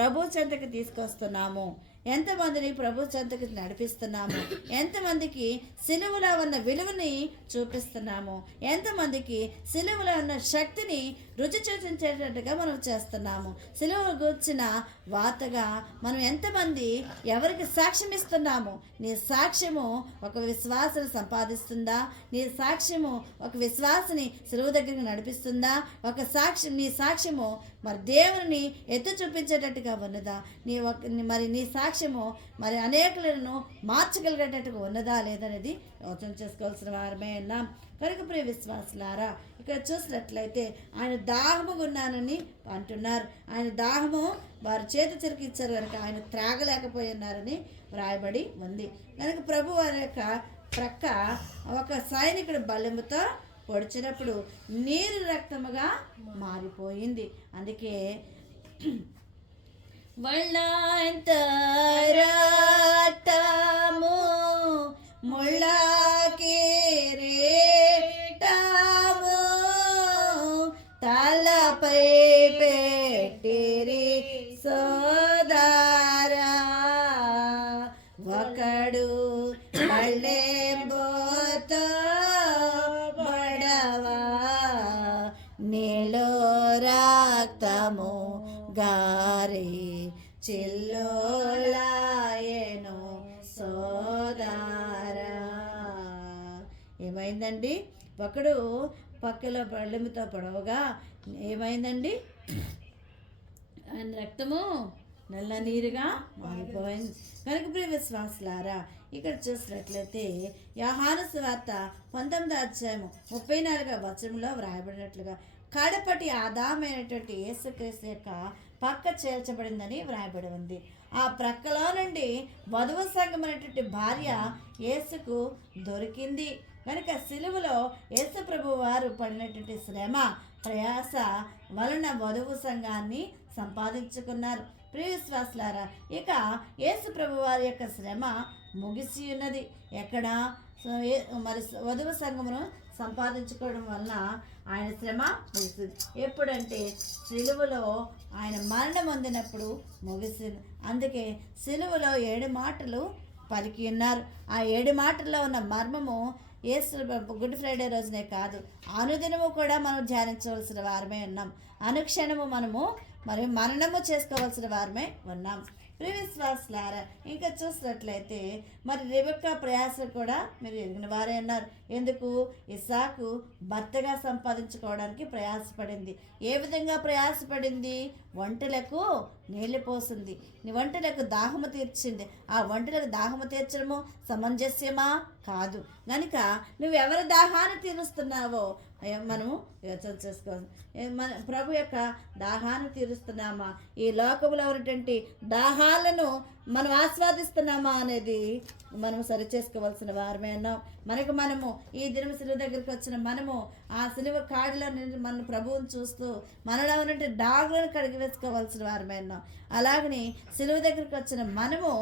ప్రభు చెంతకి తీసుకొస్తున్నాము, ఎంతమందిని ప్రభు చెంతకి నడిపిస్తున్నాము, ఎంతమందికి సిలువలో ఉన్న విలువని చూపిస్తున్నాము, ఎంతమందికి సిలువలో ఉన్న శక్తిని రుచి చూపించేటట్టుగా మనం చేస్తున్నాము. సిలువ గూర్చిన వార్తగా మనం ఎంతమంది ఎవరికి సాక్ష్యం ఇస్తున్నాము? నీ సాక్ష్యము ఒక విశ్వాసను సంపాదిస్తుందా? నీ సాక్ష్యము ఒక విశ్వాసని సిలువ దగ్గరికి నడిపిస్తుందా? నీ సాక్ష్యము మరి దేవుని ఎత్తు చూపించేటట్టుగా ఉన్నదా? నీ సాక్ష్యము మరి అనేకులను మార్చగలిగేటట్టుగా ఉన్నదా లేదనేది యోచన చేసుకోవాల్సిన వారమే ఉన్నాం. కనుక ప్రియ విశ్వాసులారా, ఇక్కడ చూసినట్లయితే ఆయన దాహము ఉన్నానని అంటున్నారు. ఆయన దాహము వారి చేతి చిరికిచ్చారు కనుక ఆయన త్రాగలేకపోయి ఉన్నారని వ్రాయబడి ఉంది. కనుక ప్రభు వారి యొక్క ప్రక్క ఒక సైనికుడు బల్లెముతో పొడిచినప్పుడు నీరు రక్తముగా మారిపోయింది. అందుకే వళ్ళంత రక్తము ముళ్ళ కిరీటము తలపై పెట్టిరి సోదరా, ఒకడు బళ్ళెంబోతో బడవా నీలో రక్తము గారి చిల్లోలాయను సోదరా. ఏమైందండి? ఒకడు పక్కలో బళ్ళెముతో పొడవగా ఏమైందండి? ఆయన రక్తము నల్ల నీరుగా మారిపోయింది. కనుక ప్రియ విశ్వాసులారా, ఇక్కడ చూసినట్లయితే యోహాను సువార్త 19వ అధ్యాయము 34వ వచనంలో వ్రాయబడినట్లుగా కడపటి ఆదామైనటువంటి యేసుక్రీస్తు యొక్క పక్క చేర్చబడిందని వ్రాయబడి ఉంది. ఆ ప్రక్కలో నుండి వధువు సంఘమైనటువంటి భార్య యేసుకు దొరికింది. కనుక సిలువలో యేసు ప్రభు వారు పడినటువంటి శ్రమ ప్రయాస వలన వధువు సంఘాన్ని సంపాదించుకున్నారు. ప్రియ విశ్వాసులారా, ఇక యేసు ప్రభు వారి యొక్క శ్రమ ముగిసి ఉన్నది. ఎక్కడ? మరి వధువు సంఘమును సంపాదించుకోవడం వలన ఆయన శ్రమ ముగిసింది. ఎప్పుడంటే సిలువలో ఆయన మరణం పొందినప్పుడు ముగిసింది. అందుకే సిలువలో 7 మాటలు పలికి ఉన్నారు. ఆ 7 మాటల్లో ఉన్న మర్మము యేసు గుడ్ ఫ్రైడే రోజునే కాదు, అనుదినము కూడా మనం ధ్యానించవలసిన వారమే ఉన్నాం. అనుక్షణము మనము మరి మననము చేసుకోవాల్సిన వారమే ఉన్నాం. ప్రియ విశ్వాసులారా, ఇంకా చూసినట్లయితే మరి రెబెక్కా ప్రయాస కూడా మీరు ఎరిగిన వారే అన్నారు. ఎందుకు? ఇస్సాకు భర్తగా సంపాదించుకోవడానికి ప్రయాసపడింది. ఏ విధంగా ప్రయాసపడింది? వంటలకు నీళ్లు పోసింది, వంటలకు దాహము తీర్చింది. ఆ వంటలకు దాహము తీర్చడము సమంజస్యమా? కాదు. కనుక నువ్వు ఎవరి దాహాన్ని తీరుస్తున్నావో మనము యోచన చేసుకోవాలి. మన ప్రభు యొక్క దాహాన్ని తీరుస్తున్నామా? ఈ లోకంలో ఉన్నటువంటి దాహాలను మనం ఆస్వాదిస్తున్నామా అనేది మనం సరిచేసుకోవాల్సిన వారమే ఉన్నాం. మనము ఈ దినం సిలువ దగ్గరికి వచ్చిన మనము ఆ సిలువ కాడిలో నుండి మన ప్రభువుని చూస్తూ మనలో ఉన్నటువంటి డాగులను కడిగి వేసుకోవాల్సిన వారమే ఉన్నాం. అలాగని సిలువ దగ్గరికి వచ్చిన మనము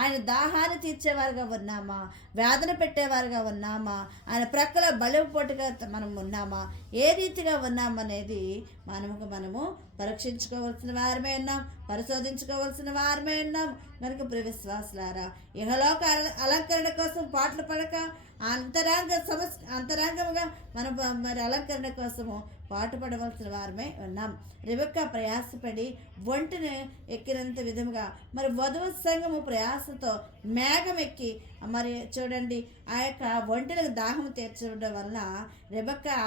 ఆయన దాహాన్ని తీర్చేవారుగా ఉన్నామా? వేదన పెట్టేవారుగా ఉన్నామా? ఆయన ప్రక్కల బలిపోటుగా మనం ఉన్నామా? ఏ రీతిగా ఉన్నామనేది మనము పరీక్షించుకోవాల్సిన వారమే ఉన్నాం, పరిశోధించుకోవాల్సిన వారమే ఉన్నాం. కనుక ప్రియ విశ్వాసులారా, ఇహలోక అలంకరణ కోసం పాటలు పడక అంతరంగముగా మనం మరి అలంకరణ కోసము పాటుపడవలసిన వారమే ఉన్నాం. రెబెక్కా ప్రయాసపడి ఒంటిని ఎక్కినంత విధముగా మరి వధువు సంఘము ప్రయాసతో మేఘం ఎక్కి మరి చూడండి ఆ యొక్క ఒంటెలకు దాహము తీర్చడం వలన రెబెక్కా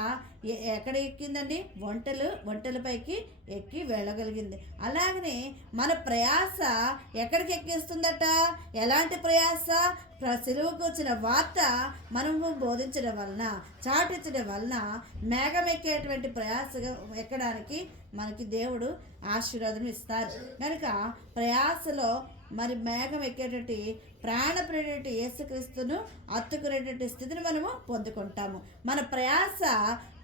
ఎక్కడ ఎక్కిందండి? ఒంటెలపైకి ఎక్కి వెళ్ళగలిగింది. అలాగనే మన ప్రయాస ఎక్కడికి ఎక్కిస్తుందట? ఎలాంటి ప్రయాస? సిలువకు వచ్చిన వార్త మనము బోధించడం వలన, చాటించడం వలన మేఘం ఎక్కేటువంటి ప్రయాసగా ఎక్కడానికి మనకి దేవుడు ఆశీర్వాదం ఇస్తారు. కనుక ప్రయాసలో మరి మేఘం ఎక్కేటటువంటి ప్రాణప్రియుడైన యేసుక్రీస్తును హత్తుకునేటువంటి స్థితిని మనము పొందుకుంటాము. మన ప్రయాస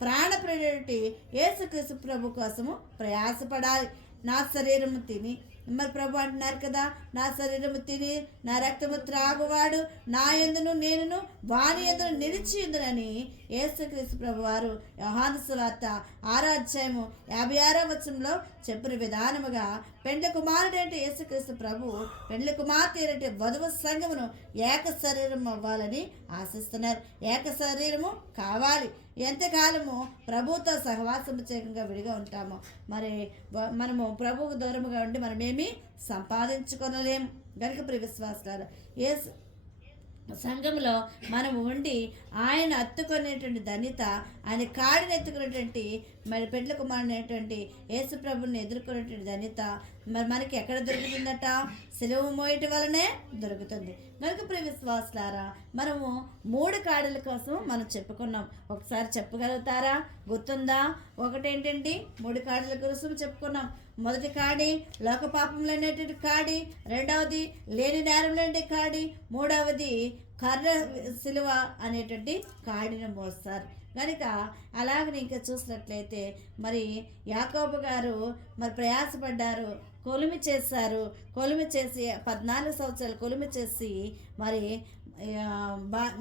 ప్రాణప్రియుడైన యేసుక్రీస్తు ప్రభు కోసము ప్రయాసపడాలి. నా శరీరము తిని, మరి ప్రభు అంటున్నారు కదా, నా శరీరము తిని నా రక్తము త్రాగువాడు నా యందును నేనును వాని యందును నిలిచి ఉందునని యేసుక్రీస్తు ప్రభు వారు యోహాను సువార్త 6వ అధ్యాయము 56వ వచనంలో చెప్పిన విధానముగా పెండ్లి కుమారుడైన యేసుక్రీస్తు ప్రభు పెండ్లి కుమార్తె వధువు సంఘమును ఏక శరీరం అవ్వాలని ఆశిస్తున్నారు. ఏక శరీరము కావాలి. ఎంతకాలము ప్రభువుతో సహవాసము చేయకుండా విడిగా ఉంటాము, మరి మనము ప్రభువుకు దూరముగా ఉండి మనమేమి సంపాదించుకొనలేము. గనుక ప్రియ విశ్వాసులారా, సంఘంలో మనం ఉండి ఆయన హత్తుకునేటువంటి ధన్యత, ఆయన కాడిని ఎత్తుకునేటువంటి మరి పెండ్లి కుమారుడైనటువంటి యేసు ప్రభుని ఎదుర్కొనేటువంటి ధన్యత మరి మనకి ఎక్కడ దొరుకుతుందట? సిలువ మోయటి వలనే దొరుకుతుంది. కనుక ప్రియ విశ్వాసులారా, మనము 3 కాడుల కోసం మనం చెప్పుకున్నాం. ఒకసారి చెప్పగలుగుతారా? గుర్తుందా? ఒకటేంటండి, 3 కాడుల కోసం చెప్పుకున్నాం. మొదటి కాడి లోక పాపంలో అనేటువంటి కాడి, రెండవది లేని నేరంలో కాడి, మూడవది కర్ర సిలువ అనేటువంటి కాడిని మోస్తారు. కనుక అలాగని ఇంకా చూసినట్లయితే మరి యాకోబు గారు మరి ప్రయాసపడ్డారు, కొలిమి చేశారు. కొలిమి చేసి 14 సంవత్సరాలు కొలిమి చేసి మరి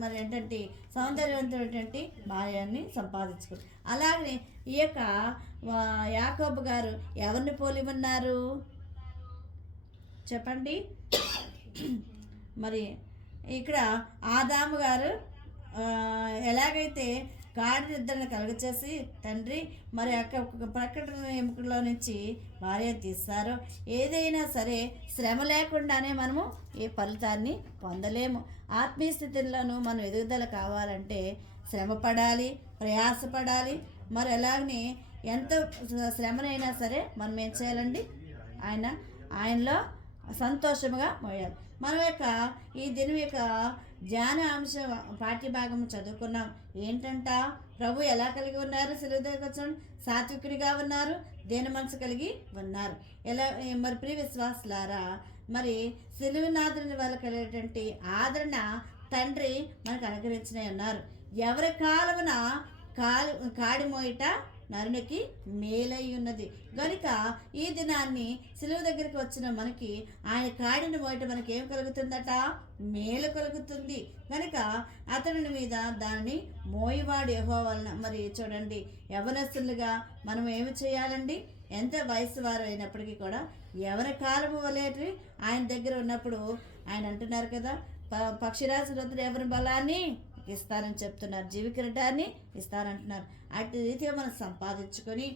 మరి ఏంటంటే సౌందర్యవంతమైనటువంటి భార్యాన్ని సంపాదించుకున్నారు. అలాగనే ఈ యొక్క యాకోబు గారు ఎవరిని పోలి ఉన్నారు చెప్పండి? మరి ఇక్కడ ఆదాము గారు ఎలాగైతే గాడి నిద్రను కలుగచేసి తండ్రి మరి ప్రకటన ఎముకలో నుంచి భార్య తీస్తారో, ఏదైనా సరే శ్రమ లేకుండానే మనము ఏ ఫలితాన్ని పొందలేము. ఆత్మీయ స్థితిలోనూ మనం ఎదుగుదల కావాలంటే శ్రమ పడాలి, ప్రయాసపడాలి. మరి అలాగనే ఎంత శ్రమనైనా సరే మనం ఏం చేయాలండి? ఆయనలో సంతోషముగా మోయాలి. మనం యొక్క ఈ దినం యొక్క ధ్యాన అంశ పాఠ్యభాగం చదువుకున్నాం. ఏంటంట? ప్రభు ఎలా కలిగి ఉన్నారు? సిలువ దగ్గరికి వచ్చాడు, సాత్వికుడిగా ఉన్నారు, దేన మనసు కలిగి ఉన్నారు. ఎలా మరి ప్రియ విశ్వాసులారా, మరి సిలువనాథుని వల్ల కలిగేటువంటి ఆదరణ తండ్రి మనకు అనుగ్రహించిన ఉన్నారు. ఎవరి కాలమున కాడి మోయిట నరునికి మేలై ఉన్నది. కనుక ఈ దినాన్ని సిలువ దగ్గరికి వచ్చిన మనకి ఆయన కాడిని మోయట మనకి ఏం కలుగుతుందట? మేలు కలుగుతుంది. కనుక అతని మీద దానిని మోయివాడు యెహోవా వలన. మరి చూడండి, యవనస్తులుగా మనం ఏమి చేయాలండి? ఎంత వయసు వారు అయినప్పటికీ కూడా ఎవరి కాలము వలేటి ఆయన దగ్గర ఉన్నప్పుడు ఆయన అంటున్నారు కదా, పక్షిరాజు వద్ద ఎవరి బలాన్ని ఇస్తారని చెప్తున్నారు, జీవికిరటాన్ని ఇస్తారంటున్నారు. అటు రీతిగా మనం సంపాదించుకొని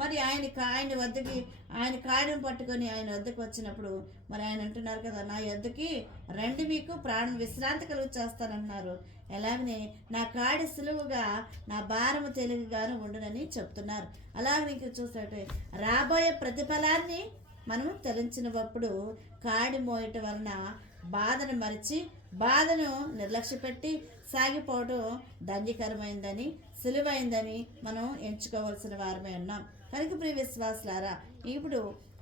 మరి ఆయన వద్దకి ఆయన కాడిని పట్టుకొని ఆయన వద్దకు వచ్చినప్పుడు మరి ఆయన అంటున్నారు కదా, నా వద్దకి రండి, మీకు ప్రాణం విశ్రాంతి కలుగు చేస్తానంటున్నారు. ఎలాగనే నా కాడి సులువుగా నా భారము తేలికగాను ఉండునని చెప్తున్నారు. అలాగే నీకు చూసినట్టు రాబోయే ప్రతిఫలాన్ని మనం తలంచినప్పుడు కాడి మోయటం వలన బాధను మరిచి బాధను నిర్లక్ష్యపెట్టి సాగిపోవడం ధన్యకరమైందని, సులువైందని మనం ఎంచుకోవాల్సిన వారమే ఉన్నాం. కనుక ప్రియ విశ్వాసులారా, ఇప్పుడు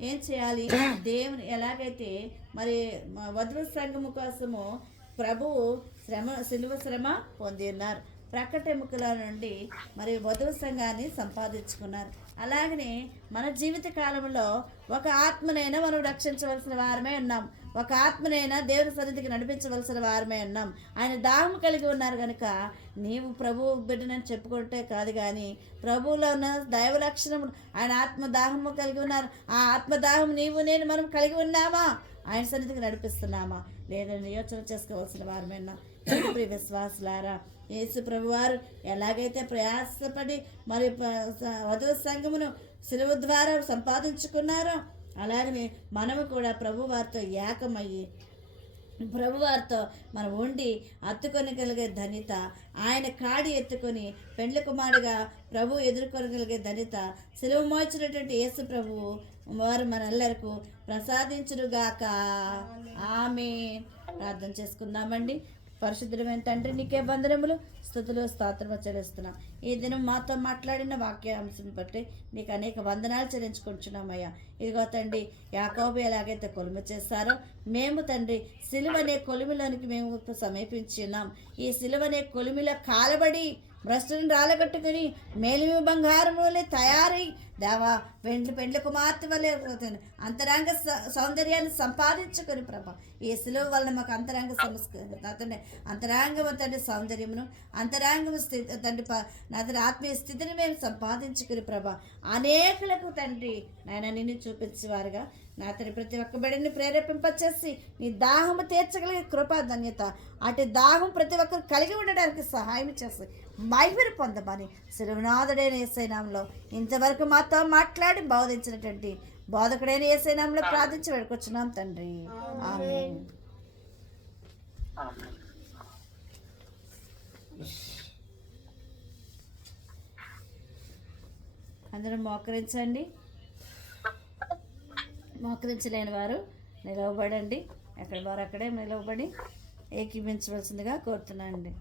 ఏం చేయాలి? దేవుని ఎలాగైతే మరి వధువు సంఘము కోసము ప్రభువు సిలువ శ్రమ పొంది ఉన్నారు, ప్రకటెముకల నుండి మరి వధువు సంఘాన్ని సంపాదించుకున్నారు. అలాగనే మన జీవిత కాలంలో ఒక ఆత్మనైనా మనం రక్షించవలసిన వారమే ఉన్నాం. ఒక ఆత్మనైనా దేవుని సన్నిధికి నడిపించవలసిన వారమే ఉన్నాం. ఆయన దాహం కలిగి ఉన్నారు కనుక నీవు ప్రభువు బిడ్డనని చెప్పుకుంటే కాదు, కానీ ప్రభువులో ఉన్న దైవ లక్షణము ఆయన ఆత్మదాహము కలిగి ఉన్నారు. ఆ ఆత్మదాహం నీవు నేను మనం కలిగి ఉన్నామా? ఆయన సన్నిధికి నడిపిస్తున్నామా లేదని యోచన చేసుకోవాల్సిన వారమే ఉన్నాం. ప్రియ విశ్వాసులారా, యేసు ప్రభువారు ఎలాగైతే ప్రయాసపడి మరి వధువు సంఘమును సిలువ ద్వారా సంపాదించుకున్నారో అలాగనే మనము కూడా ప్రభువారితో ఏకమయ్యి ప్రభువారితో మనం ఉండి హత్తుకొనగలిగే ధన్యత, ఆయన కాడి ఎత్తుకొని పెండ్లి కుమారుడిగా ప్రభు ఎదుర్కొనగలిగే ధన్యత సిలువ మోచినటువంటి యేసు ప్రభువు వారు మనందరకు ప్రసాదించునుగాక. ఆమేన్. ప్రార్థన చేసుకుందామండి. పరిశుద్ధమైన తండ్రి, నీకే వందనములు, స్తుతులు, స్తోత్రము చెల్లిస్తున్నాం. ఈ దినం మాతో మాట్లాడిన వాక్యాంశం బట్టి నీకు అనేక వందనాలు చెల్లించుకుంటున్నామయ్యా. ఇదిగో తండ్రి, యాకోబు ఎలాగైతే కొలుము చేస్తారో మేము తండ్రి సిలువనే కొలిమిలోనికి మేము సమీపించి ఉన్నాం. ఈ సిలువనే కొలిమిలో కాలబడి భ్రష్టుని రాలగట్టుకుని మేలిమి బంగారములే తయారై దేవా పెండ్లి కుమార్తె వలె అంతరంగ సౌందర్యాన్ని సంపాదించుకొని ప్రభా ఈ సిలువ వలన మాకు అంతరంగ తండ్రి అంతరంగము తండ్రి సౌందర్యమును అంతరంగము స్థితి తండ్రి నా తండ్రి ఆత్మీయ స్థితిని మేము సంపాదించుకుని ప్రభా అనేకులకు తండ్రి నాయన నిన్ను చూపించేవారుగా నా తండ్రి ప్రతి ఒక్క బిడ్డని ప్రేరేపింపచేసి నీ దాహము తీర్చగలిగే కృపా ధన్యత అటు దాహం ప్రతి ఒక్కరు కలిగి ఉండడానికి సహాయం చేసి మహిమను పొందమని శిలువనాథుడైన యేసయ్య నామములో ఇంతవరకు మాతో మాట్లాడి బోధించినటువంటి బోధకుడైన యేసయ్య నామములో ప్రార్థించి వేడుకొచ్చున్నాం తండ్రి ఆమేన్. అందరూ మోకరించండి. మోకరించలేని వారు నిలవబడండి. ఎక్కడ వారు అక్కడే నిలవబడి ఏకీభించవలసిందిగా కోరుతున్నానండి.